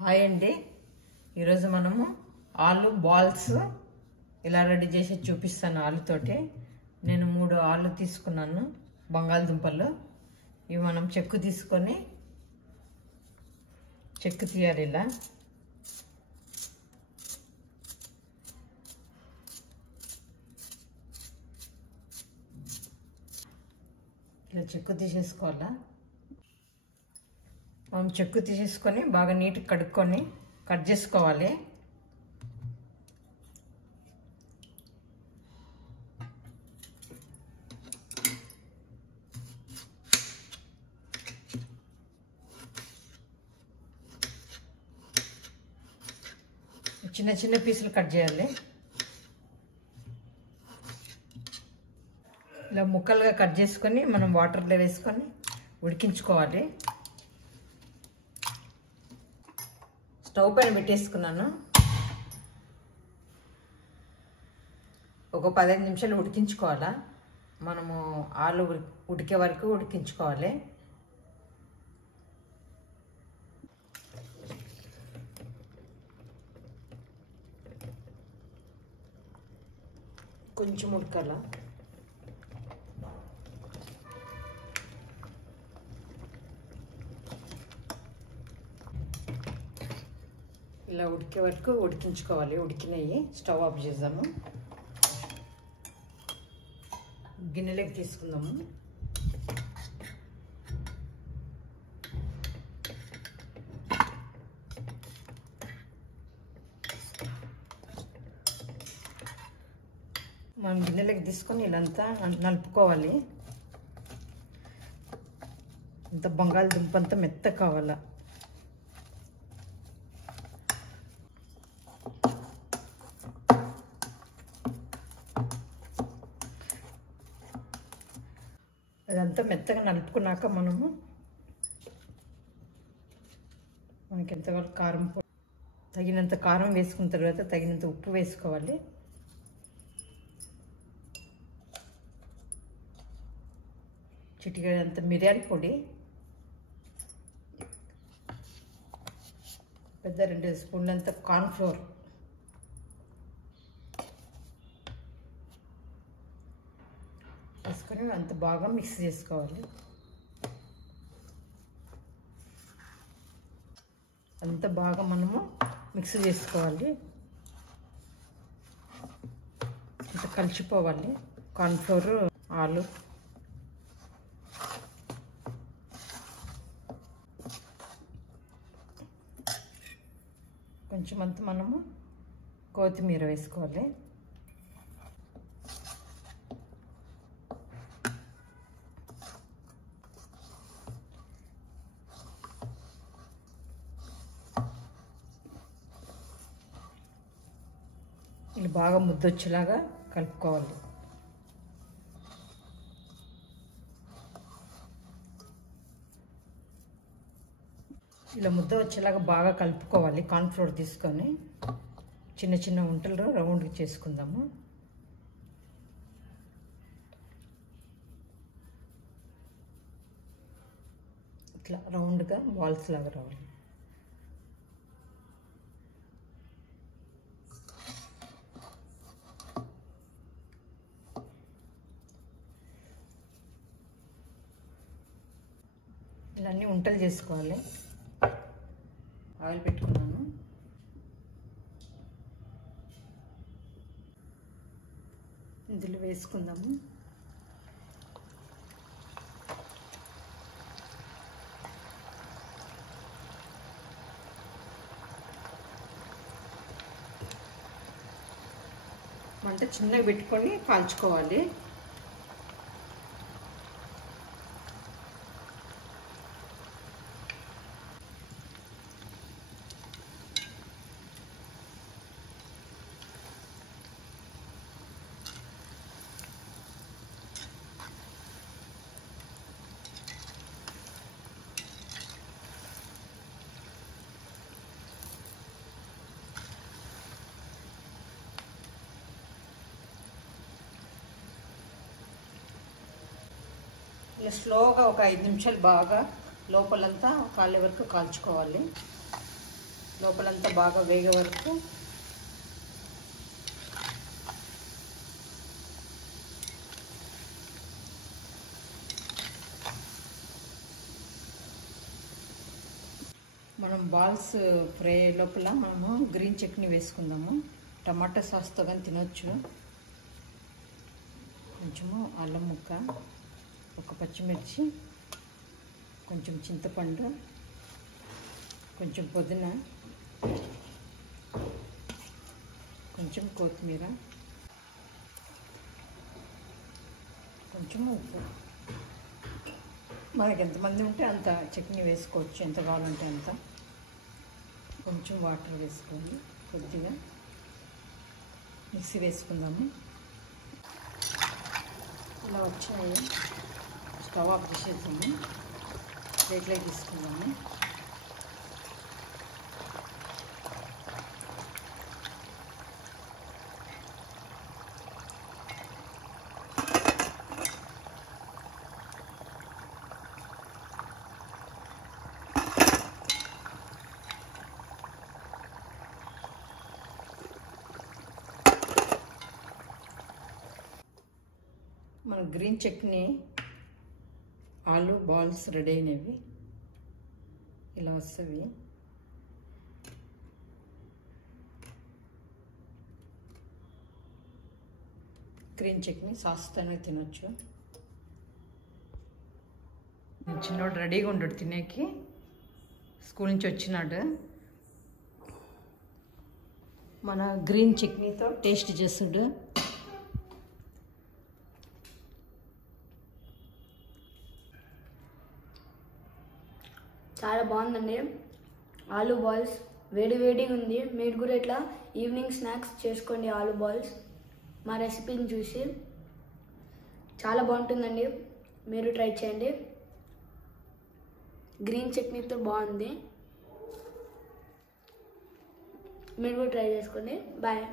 Hi అండి, ఈరోజు మనము ఆలు బాల్స్ ఇలా రెడీ చేసి చూపిస్తాను. ఆలుతోటి నేను 3 ఆలు తీసుకున్నాను, బంగాళదుంపలు. ఇవి మనం చెక్కు తీసుకొని చెక్కు తీయాలి. ఇలా చెక్కు తీసేసుకోవాలా. మనం చెక్కు తీసేసుకొని బాగా నీట్గా కడుక్కొని కట్ చేసుకోవాలి. చిన్న చిన్న పీసులు కట్ చేయాలి. ఇలా ముక్కలుగా కట్ చేసుకొని మనం వాటర్లో వేసుకొని ఉడికించుకోవాలి. స్టవ్ పైన పెట్టేసుకున్నాను. ఒక 15 నిమిషాలు ఉడికించుకోవాలా. మనము ఆలు ఉడికే వరకు ఉడికించుకోవాలి. కొంచెం ఉడకాల. ఇలా ఉడికే వరకు ఉడికించుకోవాలి. ఉడికినవి స్టవ్ ఆఫ్ చేద్దాము. గిన్నెలోకి తీసుకుందాము. మనం గిన్నెలోకి తీసుకొని ఇలాంతా నలుపుకోవాలి. ఇంత బంగాళదుంప అంతా మెత్త కావాలా. అదంతా మెత్తగా నలుపుకున్నాక మనకి ఎంతవరకు కారం తగినంత కారం వేసుకున్న తర్వాత తగినంత ఉప్పు వేసుకోవాలి. చిటికెడంత మిరియాల పొడి, పెద్ద 2 స్పూన్లంత కార్న్ఫ్లోర్, వేసుకొని అంత బాగా మిక్స్ చేసుకోవాలి. అంత బాగా మనము మిక్స్ చేసుకోవాలి. అంత కలిసిపోవాలి కార్న్ఫ్లోర్ ఆలు. కొంచెం అంత మనము కొత్తిమీర వేసుకోవాలి. ఇలా బాగా ముద్దొచ్చేలాగా కలుపుకోవాలి. ఇలా ముద్ద వచ్చేలాగా బాగా కలుపుకోవాలి. కార్న్ఫ్లోర్ తీసుకొని చిన్న చిన్న వంటలు రౌండ్గా చేసుకుందాము. ఇట్లా రౌండ్గా బాల్స్ లాగా రావాలి. ఇలా అన్నీ వంటలు చేసుకోవాలి. ఆయిల్ పెట్టుకున్నాను. ఇందులో వేసుకుందాము. మంట చిన్నగా పెట్టుకొని కాల్చుకోవాలి. ఇలా స్లోగా ఒక 5 నిమిషాలు బాగా లోపలంతా కాలే వరకు కాల్చుకోవాలి. లోపలంతా బాగా వేగే వరకు మనం బాల్స్ ఫ్రై లోపల మనము గ్రీన్ చట్నీ వేసుకుందాము. టమాటా సాస్తో కానీ తినొచ్చు. కొంచెము అల్లం ముక్క, ఒక పచ్చిమిర్చి, కొంచెం చింతపండు, కొంచెం పుదీనా, కొంచెం కొత్తిమీర, కొంచెం ఉప్పు. మనకి ఎంతమంది ఉంటే అంత చట్నీ వేసుకోవచ్చు, ఎంత కావాలంటే అంత. కొంచెం వాటర్ వేసుకొని కొద్దిగా మిక్సీ వేసుకుందాము. ఇలా వచ్చాయి. స్టవ్ ఆఫ్ చేసేద్దాము. ప్లేట్లోకి తీసుకుందాము. మన గ్రీన్ చట్నీ ఆలు బాల్స్ రెడీ అయినవి. ఇలా వస్తాయి. గ్రీన్ చట్నీ సాస్తోనే తినొచ్చు. చిన్నోడు రెడీగా ఉండడు తినేకి. స్కూల్ నుంచి వచ్చినాడు. మన గ్రీన్ చట్నీతో టేస్ట్ చేస్తాడు. చాలా బాగుందండి. ఆలూ బాల్స్ వేడి వేడిగా ఉంది. మీరు కూడా ఇట్లా ఈవినింగ్ స్నాక్స్ చేసుకోండి. ఆలూ బాల్స్ మా రెసిపీని చూసి చాలా బాగుంటుందండి. మీరు ట్రై చేయండి. గ్రీన్ చట్నీతో బాగుంది. మీరు కూడా ట్రై చేసుకోండి. బాయ్.